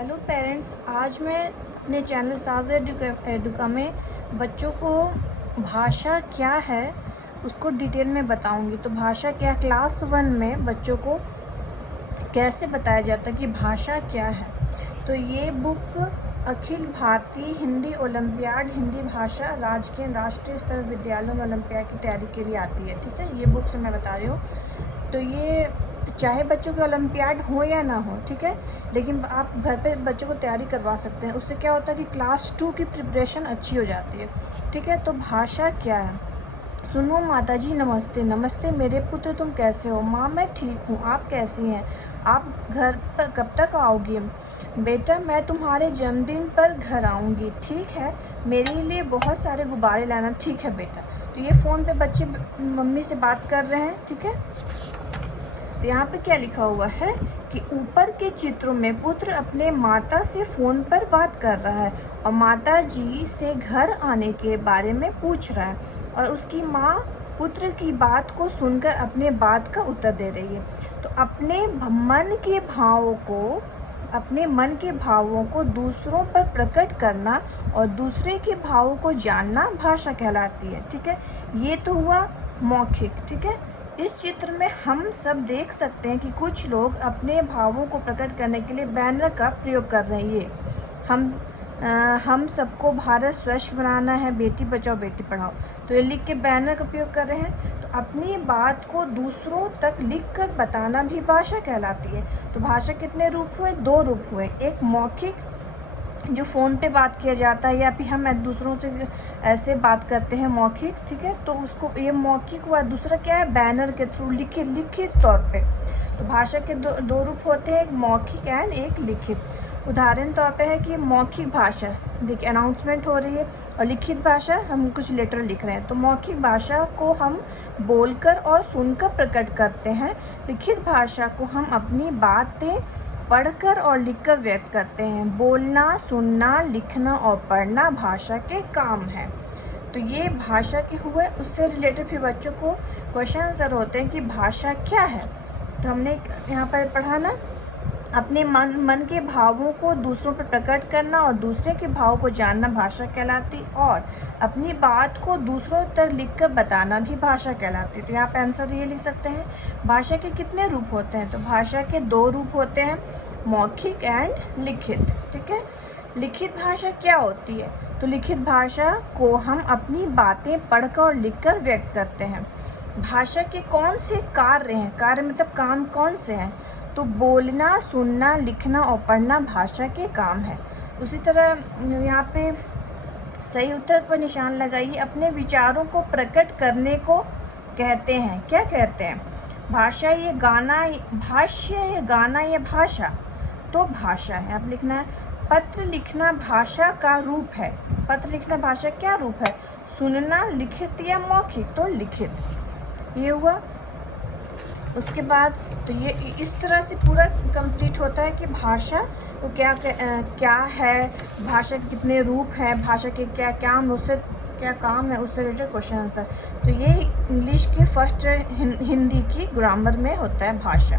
Hello parents, आज मैं अपने चैनल साज एडुका में बच्चों को भाषा क्या है उसको डिटेल में बताऊंगी। तो भाषा क्या, क्लास 1 में बच्चों को कैसे बताया जाता है कि भाषा क्या है। तो ये बुक अखिल भारतीय हिंदी ओलंपियाड हिंदी भाषा राजकीय राष्ट्रीय स्तर विद्यालयों में ओलंपियाड की तैयारी के लिए आती है। ठीक है, ये बुक से मैं बता रही हूँ। तो ये चाहे बच्चों के ओलंपियाड हो या ना हो, ठीक है, लेकिन आप घर पे बच्चों को तैयारी करवा सकते हैं। उससे क्या होता है कि क्लास 2 की प्रिपरेशन अच्छी हो जाती है। ठीक है, तो भाषा क्या है। सुनो माता जी, नमस्ते। नमस्ते मेरे पुत्र, तुम कैसे हो? माँ मैं ठीक हूँ, आप कैसी हैं? आप घर पर कब तक आओगी? बेटा मैं तुम्हारे जन्मदिन पर घर आऊँगी। ठीक है, मेरे लिए बहुत सारे गुब्बारे लाना। ठीक है बेटा। तो ये फ़ोन पे बच्चे मम्मी से बात कर रहे हैं। ठीक है, तो यहाँ पे क्या लिखा हुआ है कि ऊपर के चित्रों में पुत्र अपने माता से फ़ोन पर बात कर रहा है और माता जी से घर आने के बारे में पूछ रहा है और उसकी माँ पुत्र की बात को सुनकर अपने बात का उत्तर दे रही है। तो अपने मन के भावों को दूसरों पर प्रकट करना और दूसरे के भावों को जानना भाषा कहलाती है। ठीक है, ये तो हुआ मौखिक। ठीक है, इस चित्र में हम सब देख सकते हैं कि कुछ लोग अपने भावों को प्रकट करने के लिए बैनर का प्रयोग कर रहे हैं। ये हम सबको भारत स्वच्छ बनाना है, बेटी बचाओ बेटी पढ़ाओ, तो ये लिख के बैनर का प्रयोग कर रहे हैं। तो अपनी बात को दूसरों तक लिखकर बताना भी भाषा कहलाती है। तो भाषा कितने रूप हुए? 2 रूप हुए। एक मौखिक, जो फ़ोन पे बात किया जाता है या फिर हम दूसरों से ऐसे बात करते हैं, मौखिक। ठीक है, तो उसको ये मौखिक हुआ। दूसरा क्या है? बैनर के थ्रू, लिखित तौर पे। तो भाषा के दो रूप होते हैं, एक मौखिक एंड एक लिखित। उदाहरण तौर पे है कि मौखिक भाषा, देखिए अनाउंसमेंट हो रही है, और लिखित भाषा हम कुछ लेटर लिख रहे हैं। तो मौखिक भाषा को हम बोलकर और सुनकर प्रकट करते हैं। लिखित भाषा को हम अपनी बातें पढ़कर और लिखकर व्यक्त करते हैं। बोलना, सुनना, लिखना और पढ़ना भाषा के काम है। तो ये भाषा के हुए। उससे रिलेटेड फिर बच्चों को क्वेश्चन आंसर होते हैं कि भाषा क्या है। तो हमने यहाँ पर पढ़ा ना, अपने मन के भावों को दूसरों पर प्रकट करना और दूसरे के भाव को जानना भाषा कहलाती, और अपनी बात को दूसरों तक लिखकर बताना भी भाषा कहलाती। तो यहाँ पे आंसर ये लिख सकते हैं। भाषा के कितने रूप होते हैं? तो भाषा के 2 रूप होते हैं, मौखिक एंड लिखित। ठीक है, लिखित भाषा क्या होती है? तो लिखित भाषा को हम अपनी बातें पढ़कर और लिखकर व्यक्त करते हैं। भाषा के कौन से कार्य हैं? कार्य मतलब काम कौन से हैं? तो बोलना, सुनना, लिखना और पढ़ना भाषा के काम है। उसी तरह यहाँ पे सही उत्तर पर निशान लगाइए। अपने विचारों को प्रकट करने को कहते हैं, क्या कहते हैं? भाषा ये गाना, भाष्य ये गाना या भाषा? तो भाषा है। अब लिखना है पत्र लिखना भाषा का रूप है। पत्र लिखना भाषा क्या रूप है? सुनना, लिखित या मौखिक? तो लिखित। ये हुआ। उसके बाद तो ये इस तरह से पूरा कंप्लीट होता है कि भाषा को क्या है, भाषा के कितने रूप है, भाषा के क्या काम, उससे क्या काम है, उससे रिलेटेड क्वेश्चन आंसर। तो ये इंग्लिश के फर्स्ट हिंदी की ग्रामर में होता है भाषा।